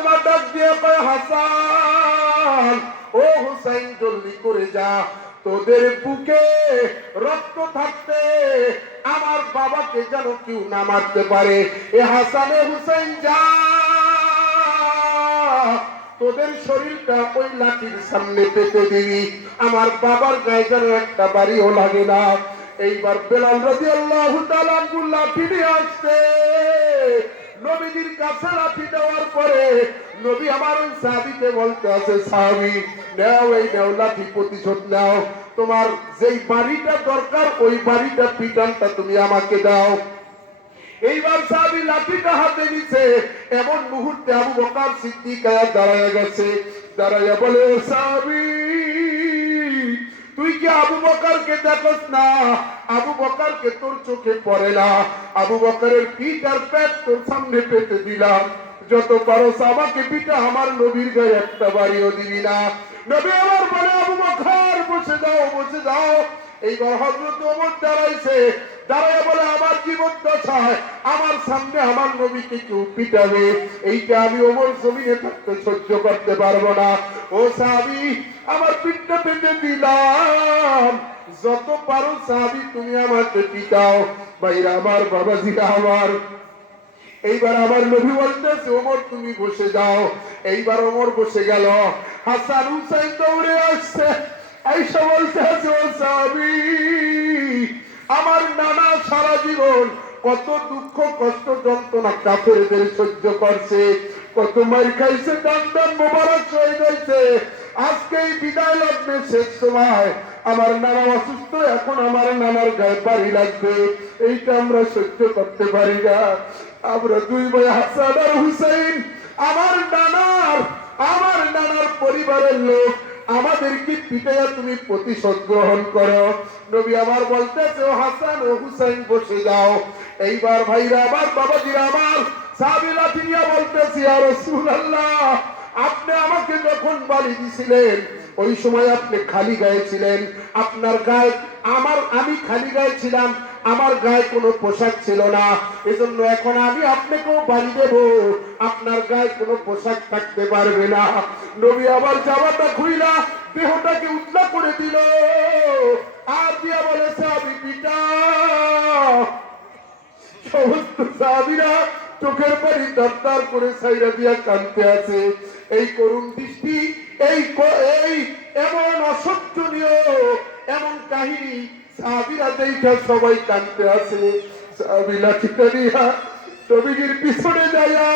ফাতেমা ডাক দিয়ে কয়, হাসান ও হুসাইন জলদি করে যা, তোদের বুকে রক্ত থাকতে আমার বাবাকে যেন কেউ না মারতে পারে। এ হাসান হুসাইন যা, তোদের শরীরটা ওই লাঠির সামনে পেতে দিবি, আমার বাবার গায়ে যেন একটা বাড়িও লাগে না। এইবার বেলাল রাদিয়াল্লাহু তাআলা লাঠি নিয়ে আসছে, নবীজির কাছে লাঠি দেওয়ার পরে নবী আমার ওই সাহাবীকে বলতে আছে, সাহাবী নাও, এই নাও লাঠি, প্রতিশোধ নাও, তোমার যেই বাড়িটা দরকার ওই বাড়িটা পিটানটা তুমি আমাকে দাও। এইবার সাহাবী লাঠিটা হাতে নিছে, এমন মুহূর্তে আবু বকর সিদ্দিক দাঁড়ায় গেছে, দাঁড়াইয়া বলে, সাহাবী তুই কি আবু বকরকে দেখোস না? আবু বকরকে তোর চোখে পড়ে না? আবু বকরের পিঠ আর পেট তোর সামনে পেতে দিলাম, যত পারো আমাকে পিঠা, আমার নবীর গায়ে একটা বাড়িও দিবি না। নবী আমার বলে, আবু বকর বসে যাও, বসে যাও। এইবার হযরত ওমর দাঁড়াইছে, দাঁড়ায় বলে, আমার জীবন দশায় আমার সামনে আমার নবীকে কেউ পিটাবে, এইটা আমি ওমর জমিনে থাকতে সহ্য করতে পারবো না। ও সাহাবী আমার পিঠটা পেতে দিলাম, যত পারো সাহাবী তুমি আমাকে পিটাও। ভাইরা আমার, বাবাজিরা আমার, এইবার আমার নবী বলতেছে, ওমর তুমি বসে যাও। এইবার ওমর বসে গেল, হাসান হুসাইন দৌড়ে আসছে, আয়েশা বলতেছে, ও সাহাবী আমার নানা সারা জীবন কত দুঃখ কষ্ট যন্ত্রণা কাফেরদের সহ্য করছে, কত মার খাইছে, দান দান মোবারক হয়ে গেছে, আজকে এই বিদায় লগ্নে শেষ সময় আমার নানা অসুস্থ, এখন আমার নানার গায়ে বাড়ি লাগবে, এইটা আমরা সহ্য করতে পারি না। আমরা দুই ভাই হাসান আর হুসাইন, আমার নানার পরিবারের লোক, আমাদেরকে পিটাইয়া তুমি প্রতিশোধ গ্রহণ করো। নবী আমার বলতেছে, ও হাসান ও হুসাইন বসে যাও। এইবার ভাইরা আমার, বাবাজিরা আমার, সাহাবী লাঠি নিয়ে বলতেছে, ইয়া রাসূলুল্লাহ আপনি আমাকে যখন বাড়ি দিছিলেন ওই সময় আপনি খালি গায়ে ছিলেন, আপনার গায়ে আমি খালি গায়ে ছিলাম, আমার গায়ে কোনো পোশাক ছিল না, এজন্য এখন আমি আপনাকেও বাড়ি দেব, আপনার গায়ে কোনো পোশাক থাকতে পারবে না। নবী আবার জামাটা খুইলা দেহটাকে উতলা করে দিল, আর দিয়া বলে, সাহাবী পিটা। সমস্ত সাহাবীরা চোখের পানি দরদার করে সাইরা দিয়া কাঁদতে আছে। এই করুণ দৃষ্টি, এই এমন অসহ্যনীয় এমন কাহিনী সাহাবীরা দেখা সবাই কাঁদতে আছে। সাহাবী লাঠিটা নিয়া নবীজির পিছনে যাইয়া